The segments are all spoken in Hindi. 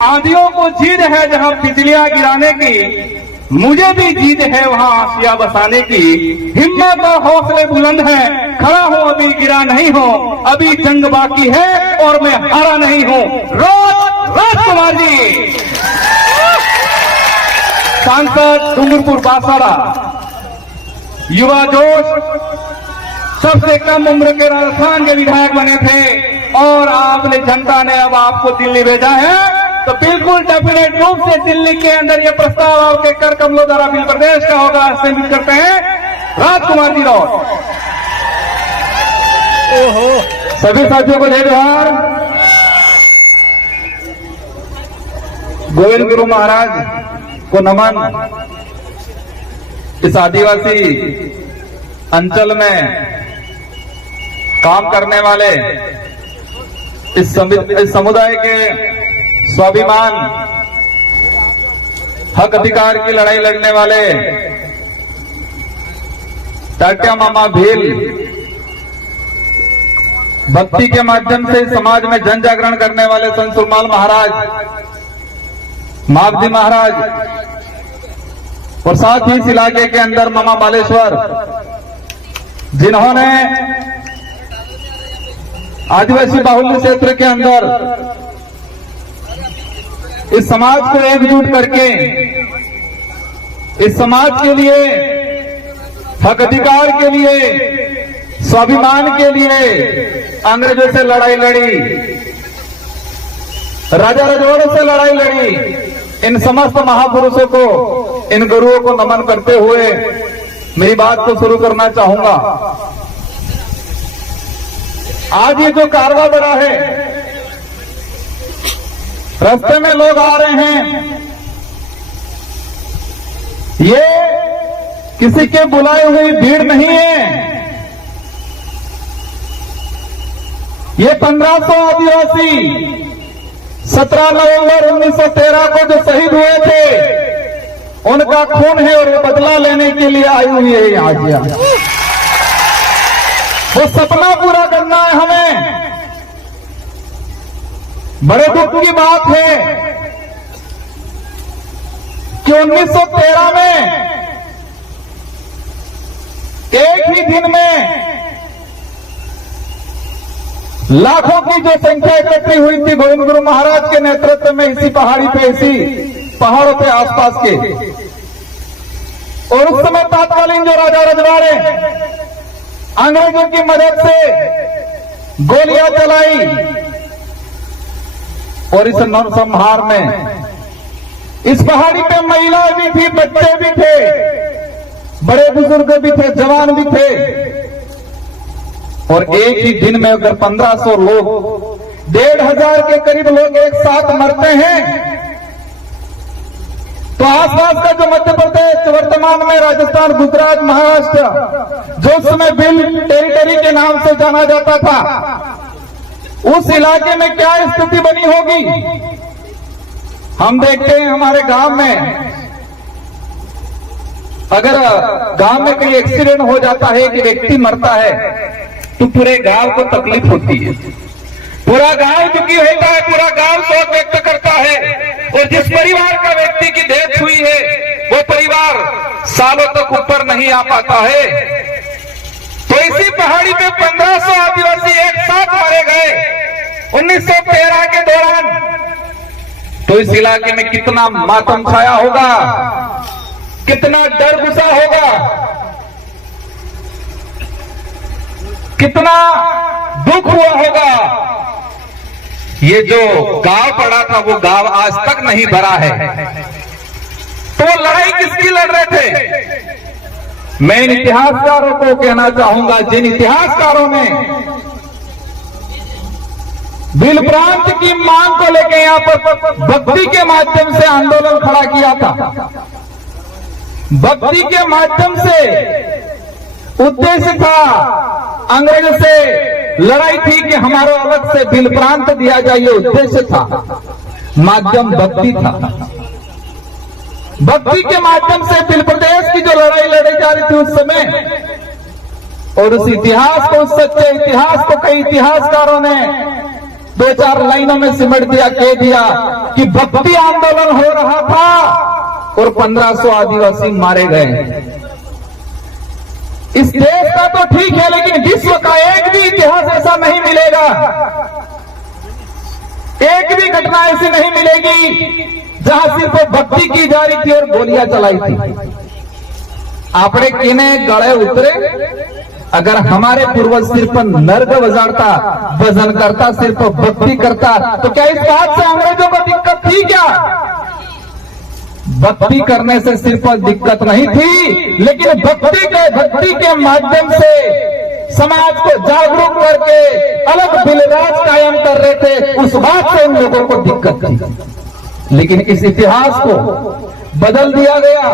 आंधियों को जीत है जहां बिजलियां गिराने की, मुझे भी जीत है वहां आसिया बसाने की। हिम्मत और हौसले बुलंद है, खड़ा हूं अभी गिरा नहीं हूं, अभी जंग बाकी है और मैं हारा नहीं हूं। राजकुमार जी, सांसद डूंगरपुर बासाड़ा, युवा जोश, सबसे कम उम्र के राजस्थान के विधायक बने थे और आपने जनता ने अब आपको दिल्ली भेजा है, तो बिल्कुल डेफिनेट रूप से दिल्ली के अंदर ये प्रस्ताव आपके कर कमलों द्वारा बिल प्रदेश का होगा। सम्मिलित करते हैं राजकुमार जी राव। सभी साथियों को जय जोहार। गोविंद गुरु महाराज को नमन। इस आदिवासी अंचल में काम करने वाले इस समुदाय के स्वाभिमान हक अधिकार की लड़ाई लड़ने वाले टाटिया मामा भील, भक्ति के माध्यम से समाज में जन जागरण करने वाले संत सुरमाल महाराज, मागधी महाराज और साथ ही इस इलाके के अंदर मामा बालेश्वर, जिन्होंने आदिवासी बाहुल्य क्षेत्र के अंदर इस समाज को एकजुट करके इस समाज के लिए, हक अधिकार के लिए, स्वाभिमान के लिए अंग्रेजों से लड़ाई लड़ी, राजा रजवाड़ों से लड़ाई लड़ी। इन समस्त महापुरुषों को, इन गुरुओं को नमन करते हुए मेरी बात को शुरू करना चाहूंगा। आज ये जो कारवां बढ़ा है, रास्ते में लोग आ रहे हैं, ये किसी के बुलाए हुई भीड़ नहीं है। ये 1500 आदिवासी 17 नवंबर 1913 को जो शहीद हुए थे, उनका खून है और वो बदला लेने के लिए आई हुई है आज। वो सपना पूरा करना है हमें। बड़े दुख की बात है कि 1913 में एक ही दिन में लाखों की जो संख्या इकट्ठी हुई थी गोविंद गुरु महाराज के नेतृत्व में, इसी पहाड़ी पे, इसी पहाड़ों पे आसपास के। और उस समय तत्कालीन जो राजा रजवाड़े अंग्रेजों की मदद से गोलियां चलाई और इस नरसंहार में इस पहाड़ी पे महिलाएं भी थी, बच्चे भी थे, बड़े बुजुर्ग भी थे, जवान भी थे। और एक ही दिन में अगर 1500 लोग, 1500 के करीब लोग एक साथ मरते हैं, तो आसपास का जो मध्य प्रदेश, वर्तमान में राजस्थान, गुजरात, महाराष्ट्र, जो उस समय बिल टेरिटरी के नाम से जाना जाता था, उस इलाके में क्या स्थिति बनी होगी। हम देखते हैं हमारे गांव में, अगर गांव में कहीं एक्सीडेंट हो जाता है, कि व्यक्ति मरता है, तो पूरे गांव को तकलीफ होती है, पूरा गांव दुखी होता है, पूरा गांव शोक व्यक्त करता है। और जिस परिवार का व्यक्ति की डेथ हुई है, वो परिवार सालों तक ऊपर नहीं आ पाता है। तो इसी पहाड़ी पे 1500 आदिवासी एक साथ मारे गए 1913 के दौरान। तो इस इलाके में कितना मातम छाया होगा, कितना डर घुसा होगा, कितना दुख हुआ होगा। ये जो गांव पड़ा था, वो गांव आज तक नहीं भरा है। तो लड़ाई किसकी लड़ रहे थे? मैं इन इतिहासकारों को कहना चाहूंगा, जिन इतिहासकारों ने बिल प्रांत की मांग को लेकर यहां पर भक्ति के माध्यम से आंदोलन खड़ा किया था। भक्ति के माध्यम से उद्देश्य था, अंग्रेज से लड़ाई थी कि हमारा अलग से बिल प्रांत दिया जाए, ये उद्देश्य था, माध्यम भक्ति था। भक्ति के माध्यम से बिल प्रदेश की जो लड़ाई लड़ी जा रही थी उस समय, और उस इतिहास को, उस सच्चे इतिहास को कई इतिहासकारों ने 2-4 लाइनों में सिमट दिया, कह दिया कि भक्ति आंदोलन हो रहा था और 1500 आदिवासी मारे गए। इस देश का तो ठीक है, लेकिन विश्व का एक भी इतिहास ऐसा नहीं मिलेगा, एक भी घटना ऐसी नहीं मिलेगी जहां सिर्फ भक्ति की जा रही थी और गोलियां चलाई थी। आपने किने गड़े उतरे, अगर हमारे पूर्वज सिर्फ नर्ग बजाता, भजन करता, सिर्फ भक्ति करता, तो क्या इस बात से अंग्रेजों को दिक्कत थी क्या? भक्ति करने से सिर्फ दिक्कत नहीं थी, लेकिन भक्ति के माध्यम से समाज को जागरूक करके अलग दिलराज कायम कर रहे थे, उस बात से उन लोगों को दिक्कत थी। लेकिन इस इतिहास को बदल दिया गया,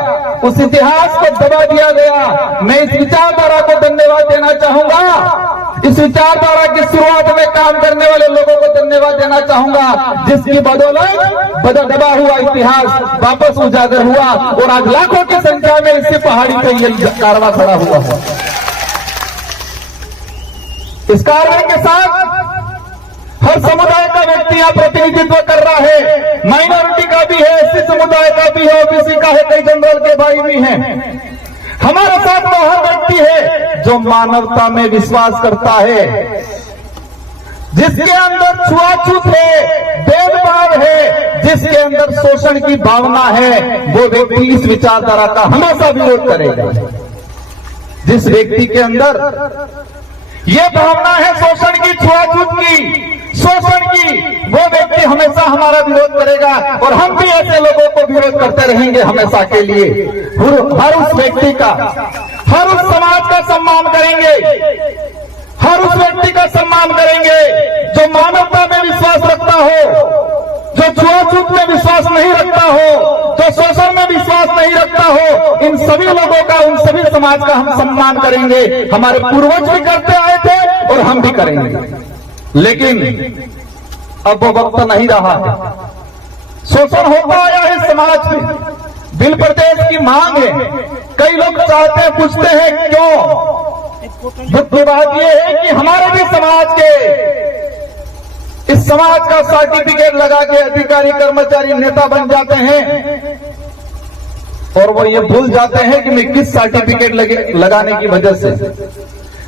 उस इतिहास को दबा दिया गया। मैं इस विचारधारा को धन्यवाद देना चाहूंगा, इस विचारधारा की शुरुआत में काम करने वाले लोगों को धन्यवाद देना चाहूंगा, जिसकी बदौलत दबा हुआ इतिहास वापस उजागर हुआ और आज लाखों की संख्या में इससे पहाड़ी पे ये कारवां खड़ा हुआ है। इस कार्रवाई के साथ हर समुदाय का व्यक्ति यहां प्रतिनिधित्व कर रहा है, माइनॉरिटी का भी है, एससी समुदाय का भी है, ओबीसी का है, कई जनरल के भाई भी हैं। हमारे साथ वो हर व्यक्ति है जो मानवता में विश्वास करता है, जिसके अंदर छुआछूत है, भेदभाव है, जिसके अंदर शोषण की भावना है, वो व्यक्ति इस विचारधारा का हमेशा विरोध करेगा। जिस व्यक्ति के अंदर ये भावना है शोषण की, छुआछूत की, शोषण की, वो व्यक्ति हमेशा हमारा विरोध करेगा और हम भी ऐसे लोगों को विरोध करते रहेंगे हमेशा के लिए। हर उस व्यक्ति का, हर उस समाज का सम्मान करेंगे, हर उस व्यक्ति का सम्मान करेंगे जो मानवता में विश्वास रखता हो, जो छुआछूत में विश्वास नहीं रखता हो, जो शोषण में विश्वास नहीं रखता हो। इन सभी लोगों का, उन सभी समाज का हम सम्मान करेंगे। हमारे पूर्वज भी करते आए थे और हम भी करेंगे, लेकिन अब वो वक्त नहीं रहा है। शोषण होता आया है समाज में, बिल प्रदेश की मांग है। कई लोग चाहते हैं, पूछते हैं क्यों? दुख बात यह है कि हमारे भी समाज के, इस समाज का सर्टिफिकेट लगा के अधिकारी, कर्मचारी, नेता बन जाते हैं और वो ये भूल जाते हैं कि मैं किस सर्टिफिकेट लगाने की वजह से।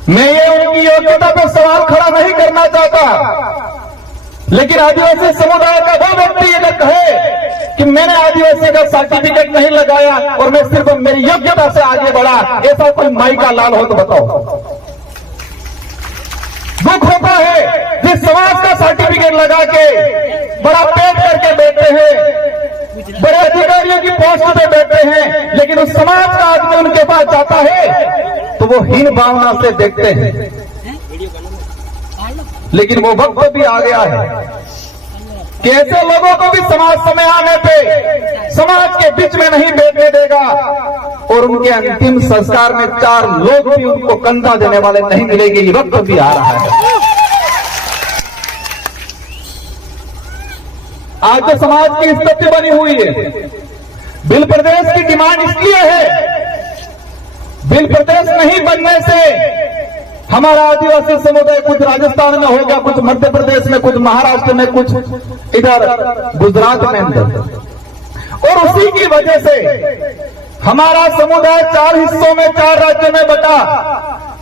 मैं ये उनकी योग्यता पर सवाल खड़ा नहीं करना चाहता, लेकिन आदिवासी समुदाय का वो व्यक्ति अगर कहे कि मैंने आदिवासी का सर्टिफिकेट नहीं लगाया और मैं सिर्फ मेरी योग्यता से आगे बढ़ा, ऐसा कोई माई का लाल हो तो बताओ। दुख होता है जिस समाज का सर्टिफिकेट लगा के बड़ा पेट करके बैठे हैं, बड़े अधिकारियों की पोस्ट पे बैठे हैं, लेकिन उस समाज का आदमी उनके पास जाता है तो वो हीन भावना से देखते हैं। लेकिन वो वक्त भी आ गया है कि ऐसे लोगों को भी समाज समय आने पे समाज के बीच में नहीं बैठने देगा और उनके अंतिम संस्कार में 4 लोग भी उनको कंधा देने वाले नहीं मिलेंगे। ये वक्त भी आ रहा है। आज जो समाज की स्थिति बनी हुई है, बिल प्रदेश की डिमांड इसलिए है, बिल प्रदेश नहीं बनने से हमारा आदिवासी समुदाय कुछ राजस्थान में हो गया, कुछ मध्य प्रदेश में, कुछ महाराष्ट्र में, कुछ इधर गुजरात में अंदर, और उसी की वजह से हमारा समुदाय 4 हिस्सों में, 4 राज्यों में बटा।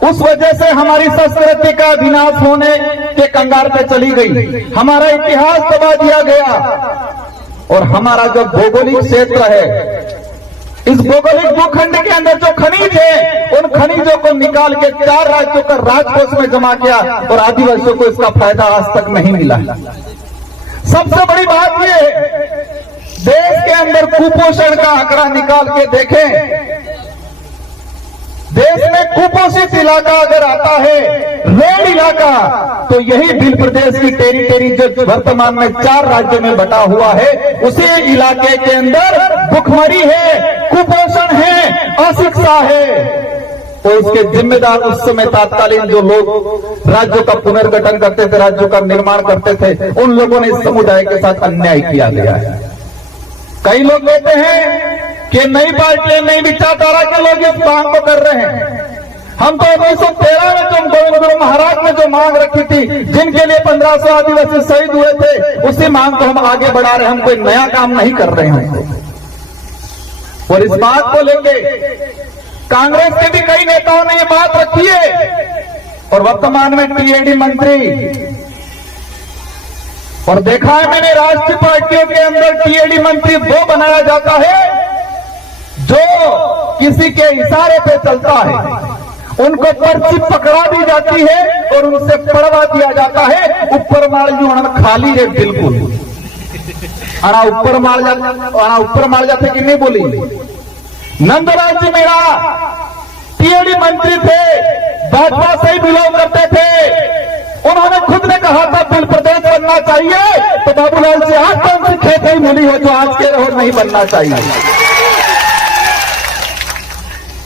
उस वजह से हमारी संस्कृति का विनाश होने के कंगार पे चली गई, हमारा इतिहास दबा दिया गया और हमारा जो भौगोलिक क्षेत्र है, इस भौगोलिक भूखंड के अंदर जो खनिज है, उन खनिजों को निकाल के 4 राज्यों का राजकोष में जमा किया और आदिवासियों को इसका फायदा आज तक नहीं मिला। सबसे बड़ी बात यह है, देश के अंदर कुपोषण का आंकड़ा निकाल के देखें, देश में कुपोषित इलाका अगर आता है, रेड इलाका, तो यही बिल प्रदेश की टेरिटरी जो वर्तमान में 4 राज्यों में बटा हुआ है, उसी इलाके के अंदर भुखमरी है, कुपोषण है, अशिक्षा है। तो इसके जिम्मेदार उस समय तत्कालीन जो लोग राज्यों का पुनर्गठन करते थे, राज्यों का निर्माण करते थे, उन लोगों ने इस समुदाय के साथ अन्याय किया गया है। कई लोग कहते हैं कि नई पार्टियां, नई विचारधारा के लोग इस मांग को कर रहे हैं। हम तो 1913 में जो गोविंद गुरु महाराज ने जो मांग रखी थी, जिनके लिए 1500 आदिवासी शहीद हुए थे, उसी मांग को हम आगे बढ़ा रहे हैं। हम कोई नया काम नहीं कर रहे हैं। और इस बात को लेके कांग्रेस के भी कई नेताओं ने ये बात रखी है और वर्तमान में टीएडी मंत्री, और देखा है मैंने राष्ट्रीय पार्टियों के अंदर टीएडी मंत्री वो बनाया जाता है जो किसी के इशारे पे चलता है। उनको पर्ची पकड़ा दी जाती है और उनसे पढ़वा दिया जाता है। ऊपर माल जो उन्होंने खाली है बिल्कुल ऊपर मार जाते कि नहीं बोली। नंदलाल जी मेरा टीएडी मंत्री थे, भाजपा से ही बिलोंग करते थे। उन्होंने खुद ने कहा था बिल प्रदेश बनना चाहिए, तो बाबूलाल जी आज कौन सी खेत ही मिली हो जो आज के रहो नहीं बनना चाहिए।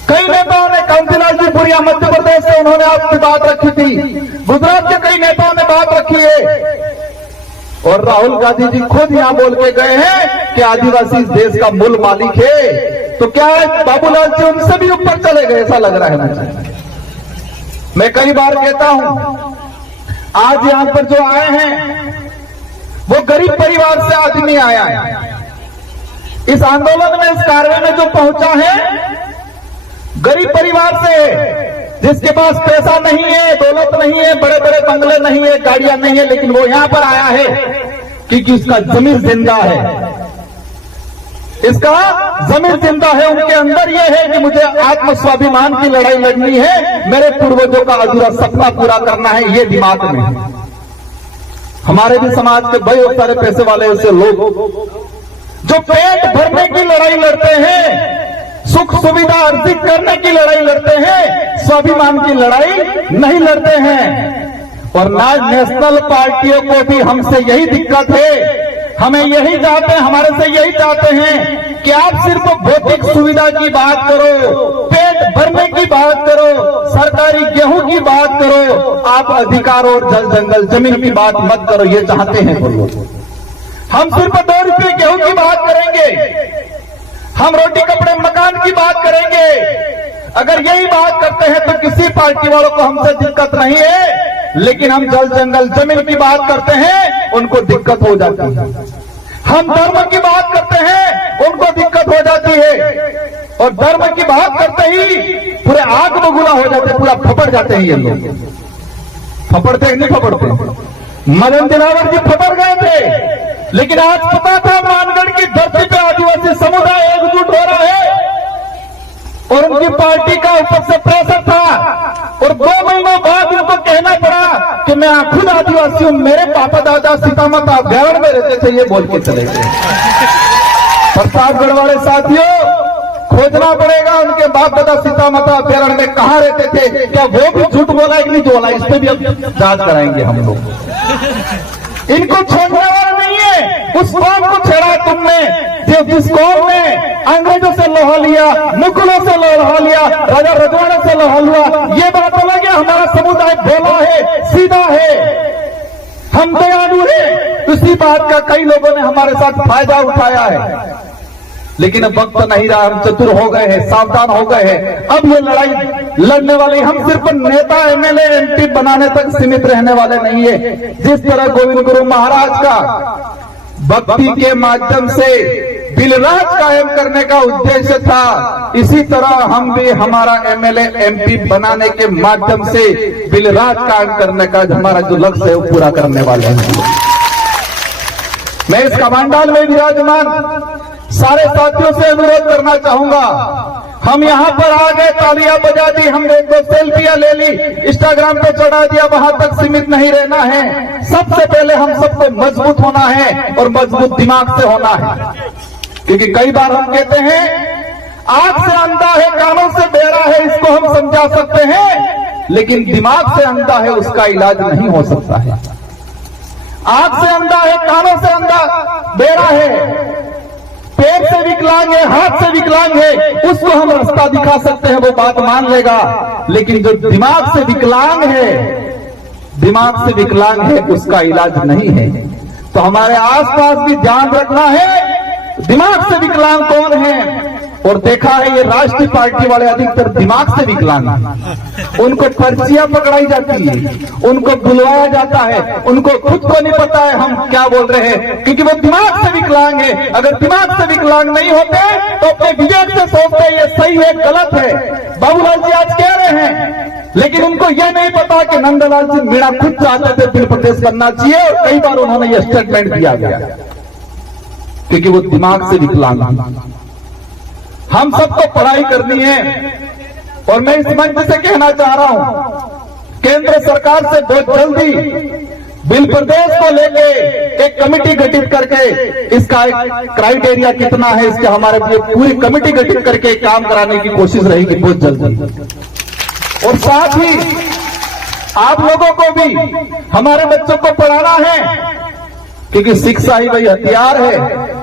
कई नेताओं ने, कांतिलाल जी पुरिया मध्य प्रदेश से, उन्होंने आपकी बात रखी थी। गुजरात के कई नेताओं ने बात रखी है और राहुल गांधी जी खुद यहां बोल के गए हैं कि आदिवासी इस देश का मूल मालिक है। तो क्या बाबूलाल जी उनसे भी ऊपर चले गए? ऐसा लग रहा है मुझे। मैं कई बार कहता हूं, आज यहां पर जो आए हैं वो गरीब परिवार से आदमी आया है। इस आंदोलन में, इस कार्य में जो पहुंचा है गरीब परिवार से, जिसके पास पैसा नहीं है, दौलत नहीं है, बड़े बड़े बंगले नहीं है, गाड़ियां नहीं है, लेकिन वो यहां पर आया है क्योंकि उसका जमीर जिंदा है। इसका जमीर जिंदा है। उनके अंदर यह है कि मुझे आत्म स्वाभिमान की लड़ाई लड़नी है, मेरे पूर्वजों का अधूरा सपना पूरा करना है, ये दिमाग में है। हमारे भी समाज के बहुत सारे पैसे वाले ऐसे लोग जो पेट भरने की लड़ाई लड़ते हैं, सुख सुविधा अर्जित करने की लड़ाई लड़ते हैं, स्वाभिमान की लड़ाई नहीं लड़ते हैं। और ना नेशनल पार्टियों को भी हमसे यही दिक्कत है। हमें यही चाहते हैं, हमारे से यही चाहते हैं कि आप सिर्फ भौतिक सुविधा की बात करो, पेट भरने की बात करो, सरकारी गेहूं की बात करो, आप अधिकार और जल जंगल जमीन की बात मत करो, ये चाहते हैं वो लोग। हम सिर्फ 2 रुपये गेहूं की बात करेंगे, हम रोटी कपड़े मकान की बात करेंगे। अगर यही बात करते हैं तो किसी पार्टी वालों को हमसे दिक्कत नहीं है, लेकिन हम जल जंगल जमीन की बात करते हैं उनको दिक्कत हो जाती है। हम धर्म की बात करते हैं उनको दिक्कत हो जाती है, और धर्म की बात करते ही पूरे आग बगुला हो जाते, पूरा फपड़ जाते हैं ये लोग। फपड़ते हैं नहीं फपड़ते? मदन दिलावर जी फपड़ गए थे, लेकिन आज पता था मानगढ़ की धरती पे आदिवासी समुदाय एकजुट हो रहा है और उनकी पार्टी का ऊपर से प्रेशर था। और 2 महीनों बाद उनको कहना पड़ा कि मैं खुद आदिवासी हूं, मेरे पापा दादा सीतामाता अभ्यारण्य में रहते थे, ये बोल के चले गए। प्रतापगढ़ वाले साथियों, खोजना पड़ेगा उनके बाप दादा सीतामाता अभ्यारण्य में कहां रहते थे, क्या वो भी झूठ बोला है कि नहीं बोला, इस पर भी अब जांच कराएंगे हम लोग। इनको छोड़ने वाला नहीं है। उस कौम को छेड़ा तुमने, जिस कौम ने अंग्रेजों से लोहा लिया, मुगलों से लोहा लिया, राजा रजवाड़े से लोहा लिया। ये बात अलग है, हमारा समुदाय भोला है, सीधा है, हम दयालु हैं। उसी बात का कई लोगों ने हमारे साथ फायदा उठाया है, लेकिन अब वक्त नहीं रहा। हम चतुर हो गए हैं, सावधान हो गए हैं। अब ये लड़ाई लड़ने वाली हम सिर्फ नेता एमएलए एमपी बनाने तक सीमित रहने वाले नहीं है। जिस तरह गोविंद गुरु महाराज का भक्ति के माध्यम से बिलराज कायम करने का उद्देश्य था, इसी तरह हम भी हमारा एमएलए एमपी बनाने के माध्यम से बिलराज कायम करने का हमारा जो लक्ष्य है वो पूरा करने वाले हैं। मैं इस कमांडाल में विराजमान सारे साथियों से अनुरोध करना चाहूंगा, हम यहाँ पर आ गए, तालियां बजा दी, हमने 2 सेल्फियां ले ली, इंस्टाग्राम पे चढ़ा दिया, वहां तक सीमित नहीं रहना है। सबसे पहले हम सबको मजबूत होना है और मजबूत दिमाग से होना है। क्योंकि कई बार हम कहते हैं आंख से अंधा है, कानों से बहरा है, इसको हम समझा सकते हैं, लेकिन दिमाग से अंधा है, उसका इलाज नहीं हो सकता है। आंख से अंधा है, कानों से अंधा बहरा है, पैर से विकलांग है, हाथ से विकलांग है, उसको हम रास्ता दिखा सकते हैं, वो बात मान लेगा। लेकिन जो दिमाग से विकलांग है, उसका इलाज नहीं है। तो हमारे आसपास भी ध्यान रखना है, दिमाग से विकलांग कौन है, और देखा है ये राष्ट्रीय पार्टी वाले अधिकतर दिमाग से विकलांग हैं। उनको पर्चियां पकड़ाई जाती है, उनको बुलवाया जाता है, उनको खुद को नहीं पता है हम क्या बोल रहे हैं, क्योंकि वो दिमाग से विकलांग है। अगर दिमाग से विकलांग नहीं होते तो अपने विवेक से सोचते ये सही है गलत है। बाबूलाल जी आज कह रहे हैं, लेकिन उनको यह नहीं पता कि नंदलाल जी मीणा खुद चाहते थे दिल प्रदेश बनना चाहिए, और कई बार उन्होंने यह स्टेटमेंट दिया गया, क्योंकि वो दिमाग से विकलांग। हम सबको पढ़ाई करनी है, और मैं इस मंच से कहना चाह रहा हूं, केंद्र सरकार से बहुत जल्दी बिल प्रदेश को लेके एक कमेटी गठित करके इसका एक क्राइटेरिया कितना है, इसके हमारे लिए पूरी कमेटी गठित करके काम कराने की कोशिश रहेगी बहुत जल्दी। और साथ ही आप लोगों को भी हमारे बच्चों को पढ़ाना है, क्योंकि शिक्षा ही वही हथियार है।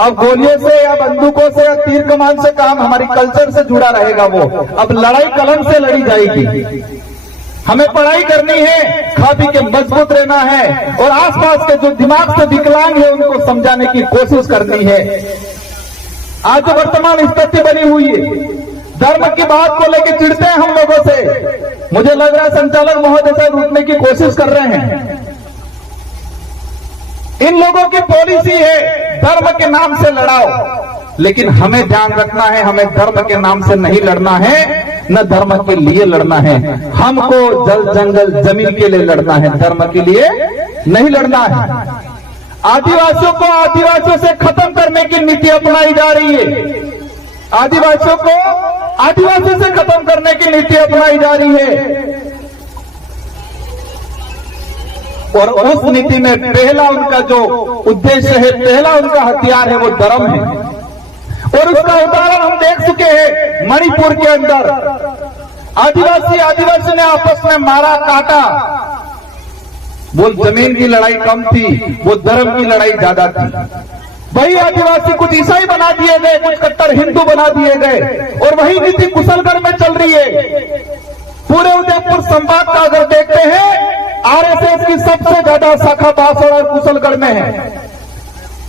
अब गोलियों से या बंदूकों से या तीर कमान से काम हमारी कल्चर से जुड़ा रहेगा। वो अब लड़ाई कलम से लड़ी जाएगी। हमें पढ़ाई करनी है, खा पी के मजबूत रहना है, और आसपास के जो दिमाग से विकलांग है उनको समझाने की कोशिश करनी है। आज जो वर्तमान स्थिति बनी हुई है, धर्म की बात को लेकर चिढ़ते हैं हम लोगों से। मुझे लग रहा है संचालक महोदय साहब रुकने की कोशिश कर रहे हैं। इन लोगों की पॉलिसी है धर्म के नाम से लड़ाओ, लेकिन हमें ध्यान रखना है, हमें धर्म के नाम से नहीं लड़ना है, न धर्म के लिए लड़ना है। हमको जल जंगल जमीन के लिए लड़ना है, धर्म के लिए नहीं लड़ना है। आदिवासियों को आदिवासियों से खत्म करने की नीति अपनाई जा रही है। आदिवासियों को आदिवासी से खत्म करने की नीति अपनाई जा रही है, और उस नीति में पहला उनका जो उद्देश्य है, पहला उनका हथियार है, वो धर्म है। और उसका उदाहरण हम देख चुके हैं मणिपुर के अंदर। आदिवासी ने आपस में मारा काटा। वो जमीन की लड़ाई कम थी, वो धर्म की लड़ाई ज्यादा थी। वही आदिवासी कुछ ईसाई बना दिए गए, कुछ कट्टर हिंदू बना दिए गए, और वही नीति कुशलगढ़ में चल रही है। पूरे उदयपुर संभाग का अगर देखते हैं, आरएसएस की सबसे ज्यादा शाखा बांसवाड़ा और कुशलगढ़ में है।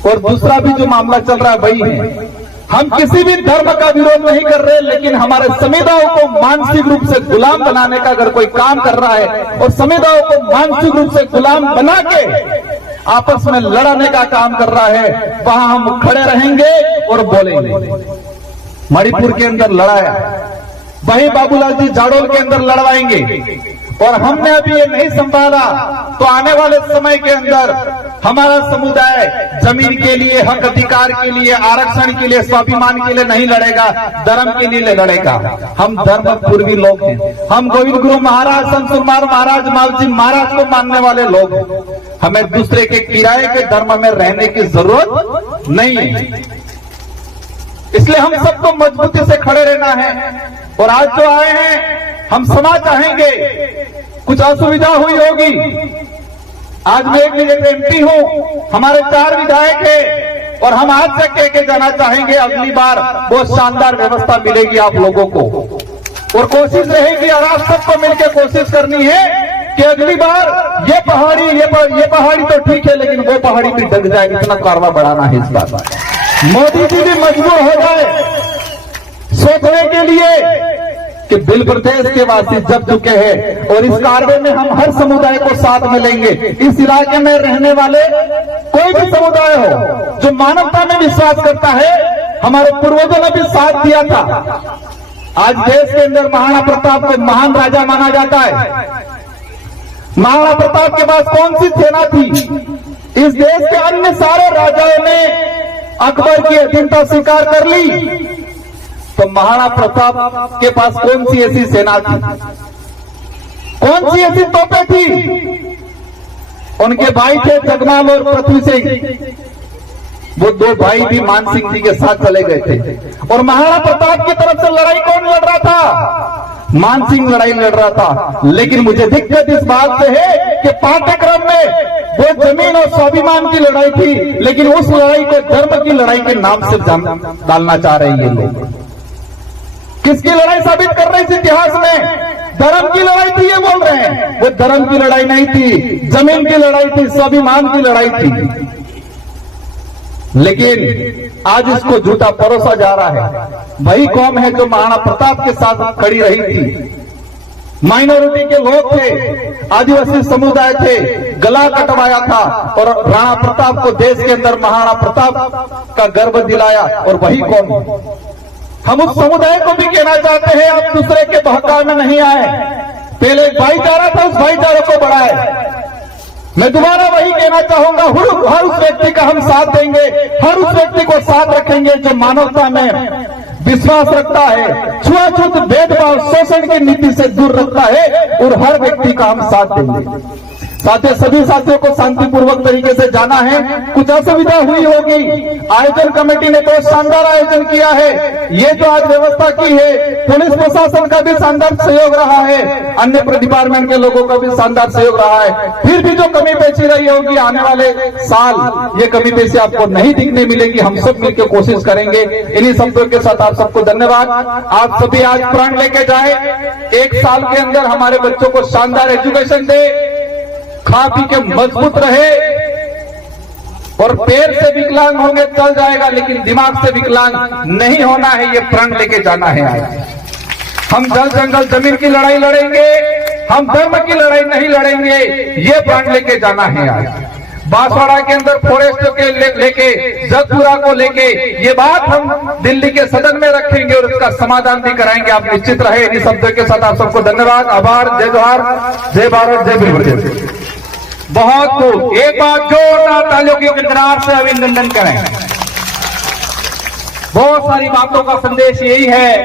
और दूसरा भी जो मामला चल रहा है वही है। हम किसी भी धर्म का विरोध नहीं कर रहे, लेकिन हमारे समुदायों को मानसिक रूप से गुलाम बनाने का अगर कोई काम कर रहा है, और समुदायों को मानसिक रूप से गुलाम बना के आपस में लड़ाने का काम कर रहा है, वहां हम खड़े रहेंगे और बोलेंगे। मणिपुर के अंदर लड़ाया, वहीं बाबूलाल जी जाडोल के अंदर लड़वाएंगे। और हमने अभी ये नहीं संभाला तो आने वाले समय के अंदर हमारा समुदाय जमीन के लिए, हक अधिकार के लिए, आरक्षण के लिए, स्वाभिमान के लिए नहीं लड़ेगा, धर्म के लिए लड़ेगा। हम धर्म पूर्वी लोग हैं। हम गोविंद गुरु महाराज, संत सुरमार महाराज, मालजी महाराज को मानने वाले लोग हैं। हमें दूसरे के किराए के धर्म में रहने की जरूरत नहीं है। इसलिए हम सबको मजबूती से खड़े रहना है। और आज जो आए हैं, हम क्षमा चाहेंगे, कुछ असुविधा हुई होगी। आज मैं एक एमपी हूं, हमारे 4 विधायक हैं, और हम आज से कह के जाना चाहेंगे, अगली बार बहुत शानदार व्यवस्था मिलेगी आप लोगों को। और कोशिश रहेगी, और आप सबको मिलकर कोशिश करनी है कि अगली बार ये पहाड़ी तो ठीक है, लेकिन वो पहाड़ी भी ढक जाए, इतना कारवा बढ़ाना है इस बार। मोदी जी भी मजबूर हो जाए सोचने के लिए कि बिल प्रदेश के वासी जब चुके हैं, और इस कार्य में हम हर समुदाय को साथ में लेंगे। इस इलाके में रहने वाले कोई भी समुदाय हो जो मानवता में विश्वास करता है, हमारे पूर्वजों ने भी साथ दिया था। आज देश के अंदर महाराणा प्रताप को महान राजा माना जाता है। महाराणा प्रताप के पास कौन सी सेना थी? इस देश के अन्य सारे राजाओं ने अकबर की अधीनता स्वीकार कर ली, तो महाराणा प्रताप के पास कौन सी ऐसी सेना थी, कौन सी ऐसी तोपें थी? उनके भाई थे जगमाल और पृथ्वी सिंह। वो 2 भाई भी मान सिंह जी के साथ चले गए थे। और महाराणा प्रताप की तरफ से लड़ाई कौन लड़ रहा था? मान सिंह लड़ाई लड़ रहा था। लेकिन मुझे दिक्कत इस बात से है कि पाठ्यक्रम में वो जमीन और स्वाभिमान की लड़ाई थी, लेकिन उस लड़ाई को धर्म की लड़ाई के नाम से डालना चाह रहे हैं ये लोग। किसकी लड़ाई साबित कर रहे इस इतिहास में? धर्म की लड़ाई थी ये बोल रहे हैं। वो धर्म की लड़ाई नहीं थी, जमीन की लड़ाई थी, स्वाभिमान की लड़ाई थी। लेकिन आज इसको झूठा परोसा जा रहा है। वही कौम है जो महाराणा प्रताप के साथ खड़ी रही थी। माइनॉरिटी के लोग थे, आदिवासी समुदाय थे, गला कटवाया था और राणा प्रताप को देश के अंदर महाराणा प्रताप का गर्व दिलाया। और वही कौम हम उस समुदाय को भी कहना चाहते हैं, आप दूसरे के बहकावे में नहीं आए। पहले भाईचारा था, उस भाईचारे को बढ़ाए। मैं दोबारा वही कहना चाहूंगा, हर उस व्यक्ति का हम साथ देंगे, हर उस व्यक्ति को साथ रखेंगे जो मानवता में विश्वास रखता है, छुआछूत भेदभाव शोषण की नीति से दूर रखता है, और हर व्यक्ति का हम साथ देंगे। साथ ही सभी साथियों को शांतिपूर्वक तरीके से जाना है। कुछ असुविधा हुई होगी, आयोजन कमेटी ने बहुत शानदार आयोजन किया है। ये जो आज व्यवस्था की है, पुलिस प्रशासन का भी शानदार सहयोग रहा है, अन्य डिपार्टमेंट के लोगों का भी शानदार सहयोग रहा है। फिर भी जो कमी पेशी रही होगी, आने वाले साल ये कमी पेशी आपको नहीं दिखने मिलेगी। हम सब मिलकर कोशिश करेंगे। इन्हीं शब्दों के साथ आप सबको धन्यवाद। आप सभी आज प्रण लेके जाए, एक साल के अंदर हमारे बच्चों को शानदार एजुकेशन दे, खा पी के मजबूत रहे, और पैर से विकलांग होंगे चल जाएगा, लेकिन दिमाग से विकलांग नहीं होना है। ये प्रण लेके जाना है। आज हम जल जंगल जमीन की लड़ाई लड़ेंगे, हम धर्म की लड़ाई नहीं लड़ेंगे। ये प्रण लेके जाना है। आज बांसवाड़ा के अंदर फॉरेस्ट के लेके जगपुरा को लेके ये बात हम दिल्ली के सदन में रखेंगे और इसका समाधान भी कराएंगे। आप निश्चित रहे। इन्हीं शब्दों के साथ आप सबको धन्यवाद, आभार, जय जोहार, जय भारत, जय भीम। बहुत खूब, एक बार जोरदार तालियों की गड़गड़ाहट से अभिनंदन करें। बहुत सारी बातों का संदेश यही है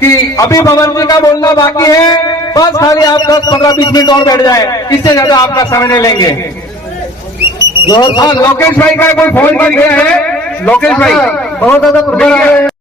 कि अभी भवन जी का बोलना बाकी है, बस खाली आप 10-15-20 मिनट और बैठ जाएं, इससे ज्यादा आपका समय नहीं लेंगे। हाँ, लोकेश भाई का कोई फोन कर गया है। लोकेश भाई बहुत ज्यादा